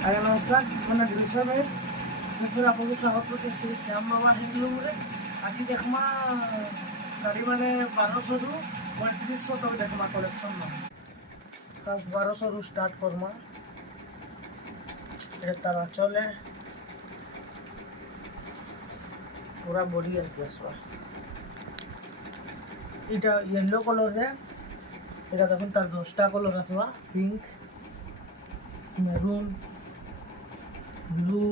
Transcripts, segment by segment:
ଆଜ୍ଞା ନମସ୍କାର, ମୋ ନାଁ ଦିଲ୍ଲୀପ ଭାଇ। ଏଥର ଆପଣଙ୍କୁ ସ୍ୱାଗତ କରୁଛି ଶ୍ରୀ ଶ୍ୟାମ ବାବା ହ୍ୟାଣ୍ଡଲୁମ୍ରେ। ଆଜି ଦେଖମା ଶାଢ଼ୀମାନେ 1200ରୁ 3500 ତକ ଦେଖମା କଲେକ୍ସନ୍। ଫାର୍ଷ୍ଟ 1200ରୁ ଷ୍ଟାର୍ଟ କରମା। এটা তার আঁচলে পুরা বডি এমতি আসবা। এটা ইয়েলো কলরে, এটা দেখুন তার 10টা কলর আসবা। পিঙ্ক, মেরুন, ব্লু,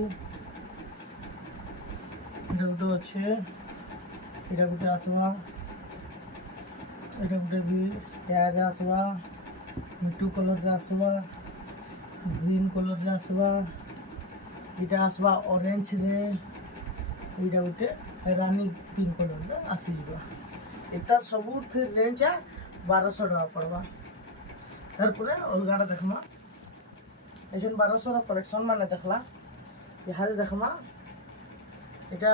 এটা গোটে অছে, এটা গোটে আসবা, এটা গোটে বি স্কায়ে আসবা, মিটু কলরে আসবা, গ্रीन कलर रे आसवा, इटा आसवा ऑरेंज रे, इटा गोटे रानी पिंक कलर रे आसी जबा। एतार सबु रेंज 1200 टका पड़वा। तार परे अलगाटा देखमा, एजन 1200 रो कलेक्शन माने देखला। इहाले देखमा इटा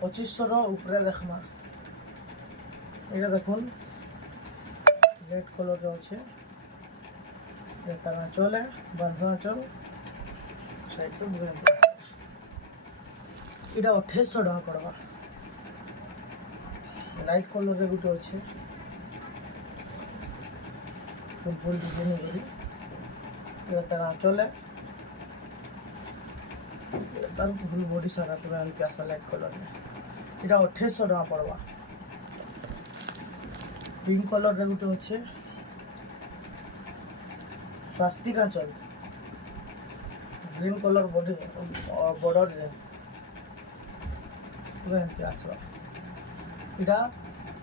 2500 रो ऊपरे देखमा। इटा देखुन रेड कलर रे अछि, तार आंचल है बांधा आंचल साइड पे बुआ इटा 2800 टका पड़वा। लाइट कलर रे गुटे अछि, फुल डिजाइन करी, इटा तार आंचल है, तार फुल बॉडी सारा पूरा एमती आसवा लाइट कलर रे। इटा 2800 टका पड़वा। पिंक कलर रे गुटे अछि, स्वास्तिक आंचल, ग्रीन कलर बॉडी बॉर्डर रे पूरा एमती आसवा। इटा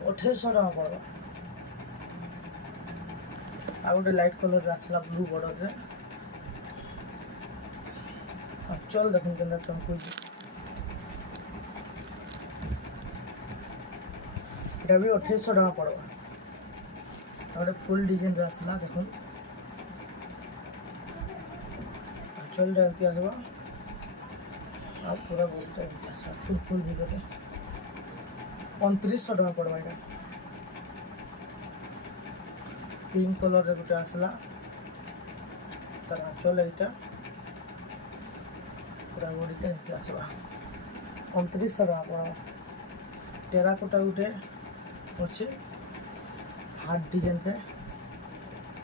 2800 टका पड़वा। आ गोटे लाइट कलर रे आसला ब्लू बॉर्डर रे। आंचल देखुन केनता चमकुज, इटा भी 2800 टका पड़वा। आ गोटे फुल डिजाइन रे आसला देखुन, आंचल रे एमती आसवा, आ पूरा बॉडी एमती आसवा फुल भितरे 2900 टका पड़वा। इटा पिंक कलर रे गोटे आसला, तार आंचल एटा पूरा बॉडी एमती आसवा 2900 टका पड़वा। टेराकोटा गोटे अच्छे हार्ट डिजाइन पे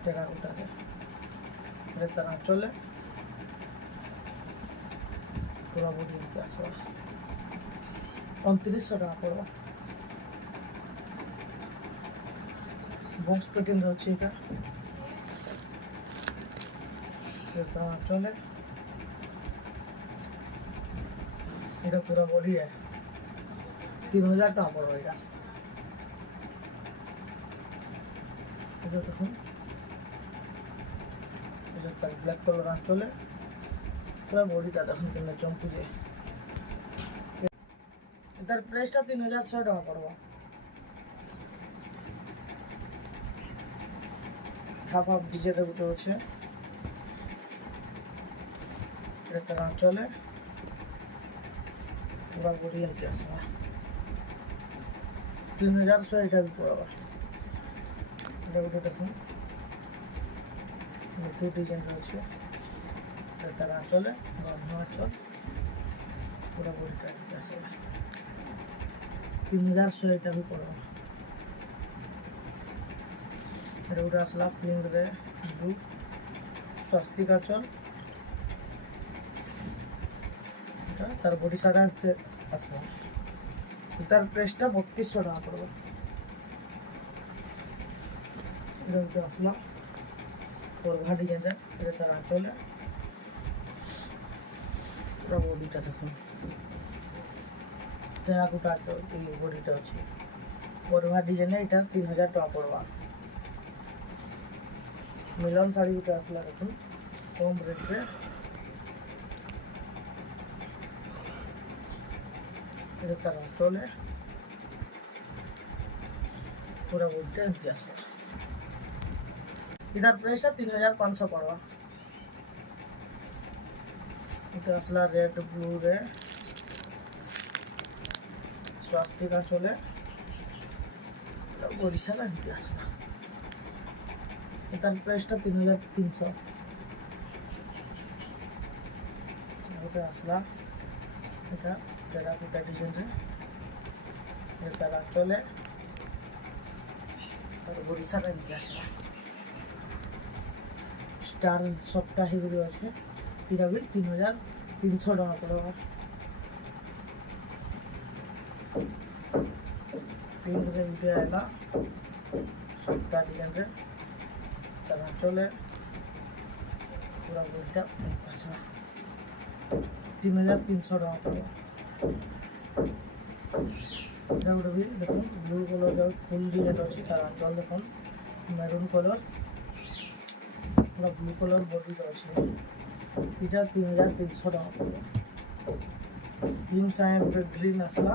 टेराकोटा रे, तार आंचल पूरा बॉडी एमती आसवा 2900 टका पड़वा। बॉक्स पैटर्न रे अछि एटा, तार आंचल एटा पूरा बॉडी है 3000 टका पड़वा। एटा देखुन, तार ब्लैक कलर आंचल पूरा बॉडीटा देखुन केनता चमकुजे। तार प्राइसटा 3100 टका पड़वा। हाफ हाफ डिजाइन रे गुटे अच्छे, तार आंचल पूरा बॉडी एमती आसवा 3100 एटा भी पड़वा। एटा गुटे देखुन मिटू डिजाइन रे अच्छे, तार आंचल बांधा आंचल पूरा बॉडीटा एमती आसवा 3100 एटा भी पड़वा। एटा गुटे आसला पिंक रे ब्लू स्वास्तिक आंचल, तार बॉडी सारा आसवा। तार प्राइसटा 3200 टका पड़वा। এটা গুটে আসলা পরভা ডিজাইন রে, এটা তার আঁচলে পুরা বডিটা দেখুন, টেরাকোটা এই বডিটা আছে পরভা ডিজাইন। এটা 3000 টাকা পড়বা। মিলন শাড়ি গুটে আসলা দেখুন কম রেট রে, এটা তার আঁচলে पूरा बॉडीटा एमती आसवा। इधर प्राइसटा 3500 पड़वा। इधर असला रेड ब्लू रे स्वास्तिक आंचल बॉडी सारा एमती आसवा। इधर प्राइसटा 3300। ଗୋଟେ ଆସିଲା এটা টেরাকোটা ডিজাইনরে তার আঁচলে আর বরিশার এমতি আসলা স্টার সবটা হিগরি আছে এটা ବି 3300 ଟଙ୍କା ପଡ଼ିବ ପିଙ୍କରେ ଗୋଟେ ଆଇଲା ସବଟା ଡିଜାଇନରେ ତାର ଆଞ୍ଚଲେ ପୁରା ବଡ଼ିଟା ଆସିବା 3300 ଟଙ୍କା ପଡ଼ିବ এটা ଗୋଟେ ବି ଦେଖୁନ୍ ବ୍ଲୁ କଲର୍ ଯାଉ ଫୁଲ୍ ଡିଜାଇନ୍ ଅଛି ତାର ଆଞ୍ଚଲ ଦେଖୁନ୍ ମେରୁନ୍ କଲର୍ ପୁରା ବ୍ଲୁ କଲର୍ ବଡ଼ିଟା ଅଛି এটা 3300 ଟଙ୍କା ପଡ଼ିବ ପିଙ୍କ ସାଙ୍ଗେ ଗୋଟେ ଗ୍ରୀନ୍ ଆସିଲା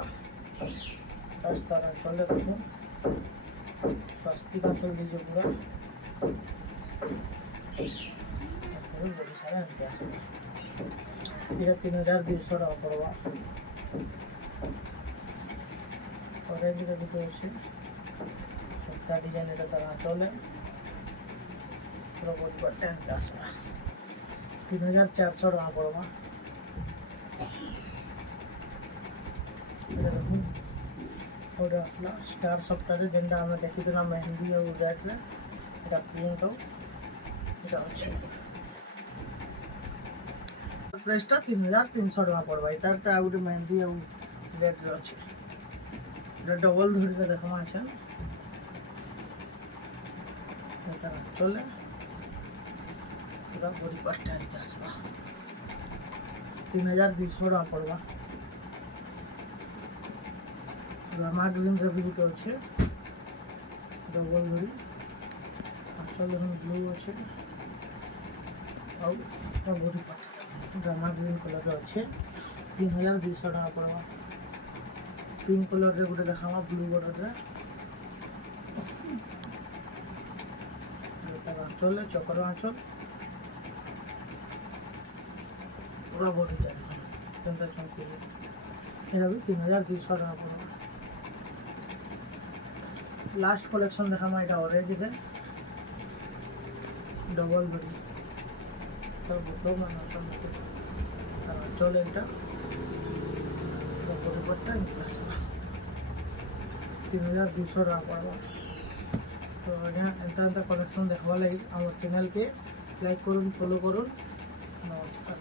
তার আঁচলে দেখুন স্বাস্তিক আঁচল দিয়েছে পুরা তারপরে বডি সারা আনতে আসবে এটা 3200 টাকা পড়বা অরেঞ্জরে দুটো আছে সবটা ডিজাইন এটা তার আঁচলে পুরো বডি পার্টটা আনতে আসবে 3400 টাকা পড়বা এটা দেখুন ওটা আসলা স্টার সবটাতে যেটা আমরা দেখিছিলাম মেহেন্দি আর রেডরে এটা পিঙ্ক এটা হচ্ছে প্রাইসটা 3300 টাকা পড়বা এটাটা গোটে মেহেন্দি আর রেডরে আছে এটা ডবল ধরিকে দেখামা আছে এটা চলে পুরা বডি পার্টটা আনতে আসবা 3200 টাকা পড়বা রামা গ্রিনরে ବି ଗୋଟେ ଅଛି ଡବଲ ଧଡ଼ି ଆଞ୍ଚଲ ଦେଖୁন ବ୍ଲୁ ଅଛି ଆଉ ବଡି ପାର୍ଟ ରାମା ଗ୍ରୀନ୍ କଲର୍ରେ ଅଛି 3200 ଟଙ୍କା ପଡ଼ିବ ପିଙ୍କ କଲର୍ରେ ଗୋଟେ ଦେଖାମା ବ୍ଲୁ ବର୍ଡର୍ରେ ତାର ଆଞ୍ଚଲରେ ଚକର ଆଞ୍ଚଲ ପୁରା ବଡ଼ିଟା କେନ୍ତା ଚମକିଲେ এটা ବି 3200 ଟଙ୍କା ପଡ଼ିବ लास्ट कलेक्शन देखा এটা অরেঞ্জ রে ডবল বডি তার বড় মানুষ আর চলে এটা বড় পট্টা ইনক্লাস 3200 টাকা পড়বা তো এটা কলেকশন দেখবা লাগি আমার চ্যানেল কে লাইক করুন ফলো করুন নমস্কার।